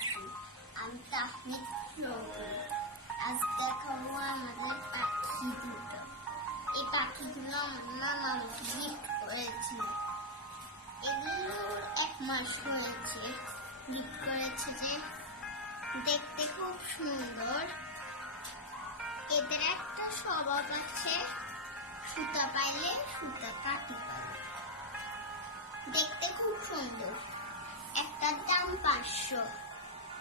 আসুন, আমি তাহমিদ রবি। আজ দেখাবো আমাদের পাখি দুটো। এই পাখিগুলো আমার মামা আমাকে গিফট করেছিল। এগুলো 1 মাস হয়েছে গিফট করেছে। যে দেখতে খুব সুন্দর। এদের একটা স্বভাব আছে, সুতা পাইলে সুতা কাটি পাবে। দেখতে খুব সুন্দর। একটার দাম 500,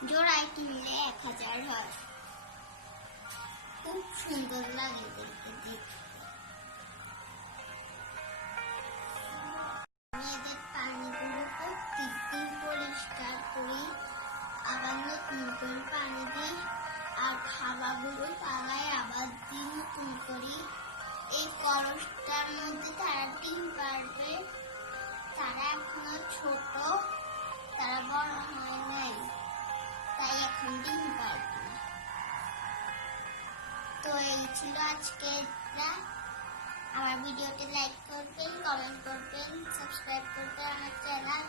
জোড়ায় কিনলে 1000 হয়। খুব সুন্দর লাগে দেখতে। আমি এদের পানিগুলো প্রতিদিন পরিষ্কার করি, আবার নতুন করে পানি দিই, আর খাবারগুলো পালাই আবার দিই নতুন করি। এই কলসটার মধ্যে তারা ডিম পারবে। তারা এখনো ছোট, তারা বড় হয় নাই, তাই এখন ডিম পারবে না। তো এই ছিল আজকে। আমার ভিডিওটি লাইক করবেন, কমেন্ট করবেন, সাবস্ক্রাইব করবেন আমার চ্যানেল।